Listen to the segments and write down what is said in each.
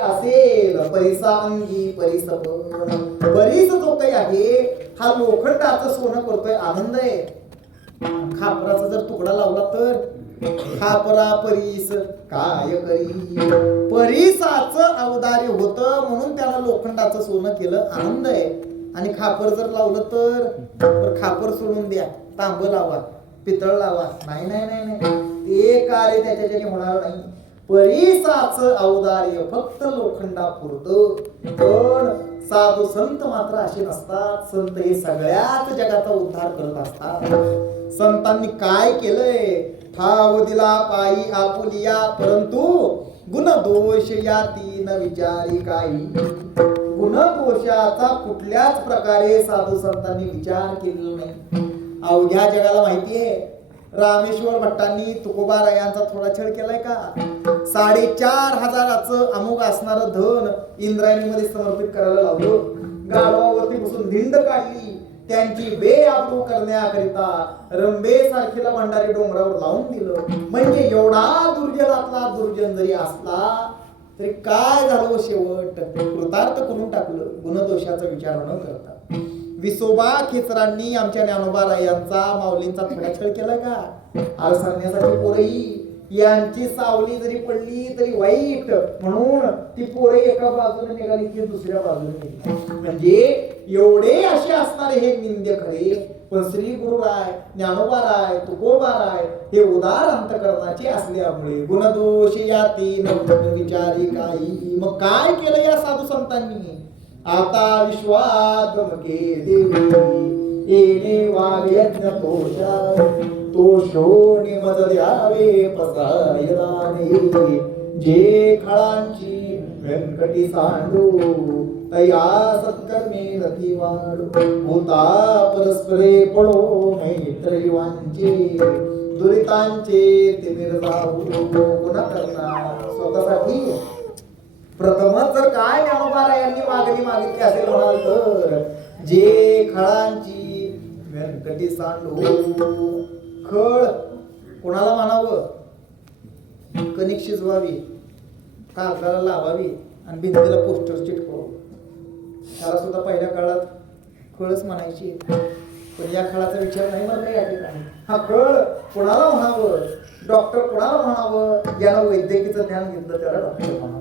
असेल परिसांगी परिसपण, बरीच जो काही आहे हा लोखंडाचं सोनं करतोय, आनंद आहे. खापराचा जर तुकडा लावला तर खापरा परीस काय करी, परीसाचं अवदार्य होतं म्हणून त्याला लोखंडाचं सोनं केलं, आनंद आहे. आणि खापर जर लावलं तर खापर सोडून द्या, तांब लावा, पितळ लावा, नाही नाही नाही नाही, ते कार्य त्याच्याने होणार नाही. परीसाचं औदार्य फक्त लोखंडापुरतं. पण साधू संत मात्र असे नसतात. संत हे सगळ्याच जगाचा उद्धार करत असतात. संतांनी काय केलंय, ठाव दिला पायी आपुलिया, परंतु गुण दोष या तीन विचारी काही. गुण दोषाचा कुठल्याच प्रकारे साधू संतांनी विचार केलेला नाही. अवघ्या जगाला माहितीये रामेश्वर भट्टांनी तुकोबारायांचा थोडा छळ केलाय का. 4,500 अमुक असणारं धन इंद्रायणीमध्ये समर्पित करायला लावलं. गाढवावरती बसून धिंड काढली. त्यांची बेआबरू करण्याकरिता रंबे सारखीला भंडारी डोंगरावर लावून दिलं. म्हणजे एवढा दुर्जनातला दुर्जन जरी असला तरी काय झालं शेवट, कृतार्थ करून टाकलं, गुणदोषाचा विचार न करता. विसोबा खेचरांनी आमच्या ज्ञानोबारायांचा माऊलींचा थोडा छळ केला का. आळ सांगण्यासाठी पोरही यांची सावली जरी पडली तरी वाईट म्हणून ती पोरे एका बाजूने निघाली की दुसऱ्या बाजूने निघाली. म्हणजे एवढे असे असणारे हे निंद्य खरे, पण श्री गुरुराय, ज्ञानोबाराय, तुकोबाराय हे उदार अंतकरणाचे असल्यामुळे गुणदोष या तीन विचारी काही. मग काय केलं या साधू संतांनी, आता विश्वात्मके देवी येणे वावे यज्ञ तो शोणी मज द्यावे पसायराने. जे खळांची व्यंकटी सांडू तया सत्कर्मे रती वाढू. भूता परस्परे पडो मैत्रीवांचे दुरितांचे तिमिर जाऊ. गुन्हा करणार स्वतःसाठी प्रथमच जर काय ज्ञानोबारायांनी मागणी मागितली असेल म्हणाल तर जे खळांची व्यंकटी सांडू. खळ कोणाला म्हणावं, कणिक शिजवावी, कागदाला लावावी आणि भिंतीला पोस्टर चिटकवावं. त्याला सुद्धा पहिल्या काळात खळच म्हणायची. पण या खळाचा विचार नाही मला या ठिकाणी. हा खळ कोणाला म्हणावं, डॉक्टर कोणाला म्हणावं, ज्यानं वैद्यकीचं ज्ञान घेतलं त्याला डॉक्टर म्हणावं.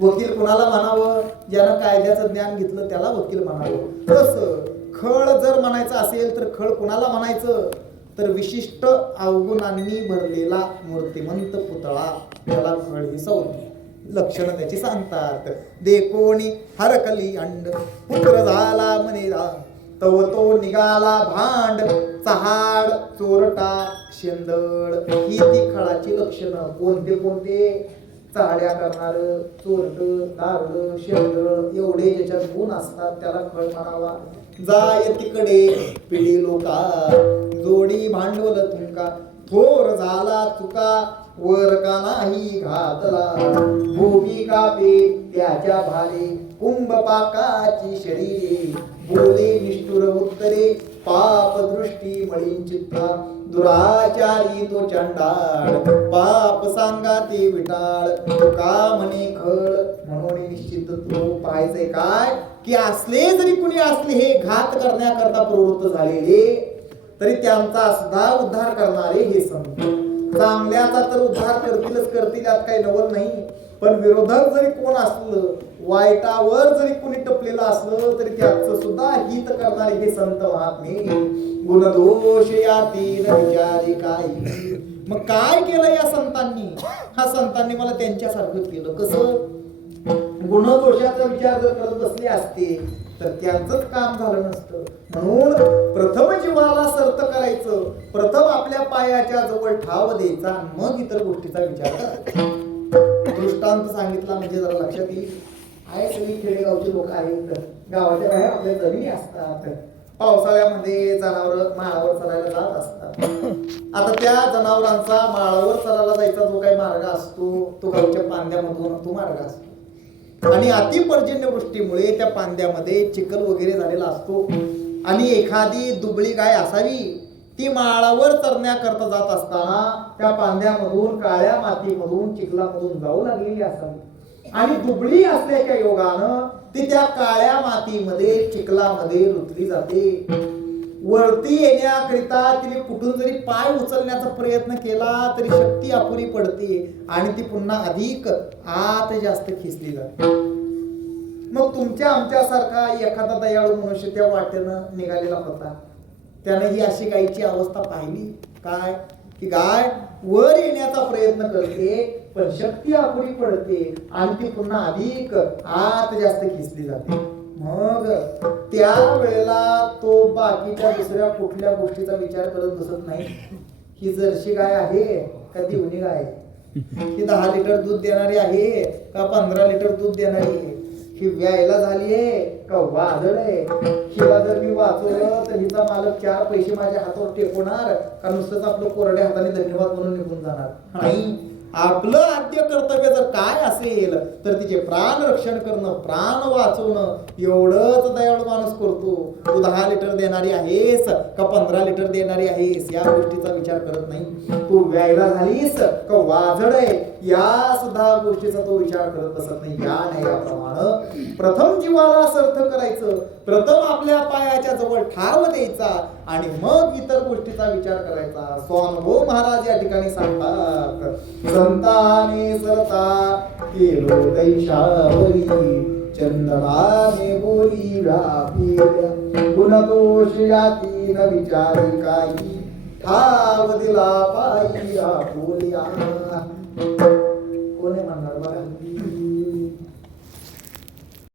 वकील कोणाला म्हणावं, ज्यानं कायद्याचं ज्ञान घेतलं त्याला वकील म्हणावं. तसं खळ जर म्हणायचं असेल तर खळ कोणाला म्हणायचं, तर विशिष्ट अवगुणांनी भरलेला मूर्तिमंत पुतळा त्याला खळ ही संज्ञा. लक्षणं त्याची सांगतात. देखोणी हरकली अंड पुत्र झाला मनेरा तव तो निघाला भांड चहाड चोरटा शेंदळ. ही ती खळाची लक्षणं. कोणते कोणते, चाड्या करणार, चोरट, दारड, शेंदळ एवढे ज्याच्यात गुण असतात त्याला खळ म्हणावा. जाय तिकडे पिढी लोका जोडी भांडवल तुमका थोर झाला चुका वर का नाही घातला. भोगी कापे त्याच्या भाले कुंभ पाकाची शरीरे बोले निष्ठुर उत्तरे पाप दृष्टी मळीन चित्ता. दुराचारी तो चंडाळ पाप सांगा ते विटाळ. तुका म्हणे खळ म्हणून निश्चित तो पाहायचंय काय की असले जरी कुणी असले हे घात करण्याकरता प्रवृत्त झालेले तरी त्यांचा सुद्धा उद्धार करणारे हे संत. चांगल्याचा तर उद्धार करतीलच करतील, यात काही नवल नाही. पण विरोधक जरी कोण असलं, वाईटावर जरी कोणी टपलेलं असलं तरी त्याचं सुद्धा हित करणारे हे संत महात्मे. गुणदोष या तीन विचारी काही. मग काय केलं या संतांनी, हा संतांनी मला त्यांच्यासारखं केलं. कसं, गुणदोषाचा विचार जर करत बसले असते तर त्यांचंच काम झालं नसतं. म्हणून प्रथम जीवाला सर्त करायचं, प्रथम आपल्या पायाच्या जवळ ठाव द्यायचा, मग इतर गोष्टीचा विचार करायचा. दृष्टांत सांगितला म्हणजे जरा लक्षात येईल. आहे सगळी खेडेगावची लोक आहेत, गावाच्या बाहेर आपल्या जमिनी असतात. पावसाळ्यामध्ये जनावर माळावर चरायला जात असतात. आता त्या जनावरांचा माळावर चरायला जायचा जो काही मार्ग असतो तो गावच्या पांद्यामधून तो मार्ग असतो. आणि अतिपर्जन्यवृष्टीमुळे त्या पांद्यामध्ये चिखल वगैरे झालेला असतो. आणि एखादी दुबळी गाय असावी, ती माळावर चरण्याकरता जात असताना त्या पांद्यामधून काळ्या मातीमधून चिखलामधून जाऊ लागलेली असावी. आणि दुबळी असल्याच्या योगानं ती त्या काळ्या मातीमध्ये चिखलामध्ये रुतली जाते. वरती येण्याकरिता तिने कुठून जरी पाय उचलण्याचा प्रयत्न केला तरी शक्ती अपुरी पडते आणि ती पुन्हा अधिक आत जास्त खेचली जाते. मग तुमच्या आमच्यासारखा एखादा दयाळू मनुष्य त्या वाटेनं निघालेला होता. त्यानं ही अशी गायीची अवस्था पाहिली. काय की गाय वर येण्याचा प्रयत्न करते पण शक्ती अपुरी पडते आणि ती पुन्हा अधिक आत जास्त खेचली जाते. मग त्या वेळेला तो बाकीच्या दुसऱ्या कुठल्या गोष्टीचा विचार करत बसत नाही. ही जर्सी गाय आहे का दिवणी गाय, ही 10 लिटर दूध देणारी आहे का 15 लिटर दूध देणारी आहे, ही व्यायला झाली आहे का वादळ आहे, हिला जर मी वाचवलं तर हिचा मालक 4 पैसे माझ्या हातावर टेकवणार का नुसतंच आपलं कोरड्या हाताने धन्यवाद म्हणून निघून जाणार. नाही, आपलं आद्य कर्तव्य जर काय असेल तर तिचे प्राण रक्षण करणं, प्राण वाचवणं एवढंच दयाळू माणूस करतो. तू 10 लिटर देणारी आहेस का 15 लिटर देणारी आहेस या गोष्टीचा विचार करत नाही. तू व्यायला झालीस का वाजड आहे या सुद्धा गोष्टीचा तो विचार करत बसत नाही. या न्यायाप्रमाणे प्रथम जीवाला सर्थ करायचं, प्रथम आपल्या पायाच्या जवळ ठाव द्यायचा आणि मग इतर गोष्टीचा विचार करायचा. स्वानुभव महाराज या ठिकाणी सांगतात, संताने सरता केलो दैशावरी चंदनाने बोली व्यापिल्या गुणदोष याती न विचारी काही ठाव दिला पायी आपुल्या. कोणी म्हणणार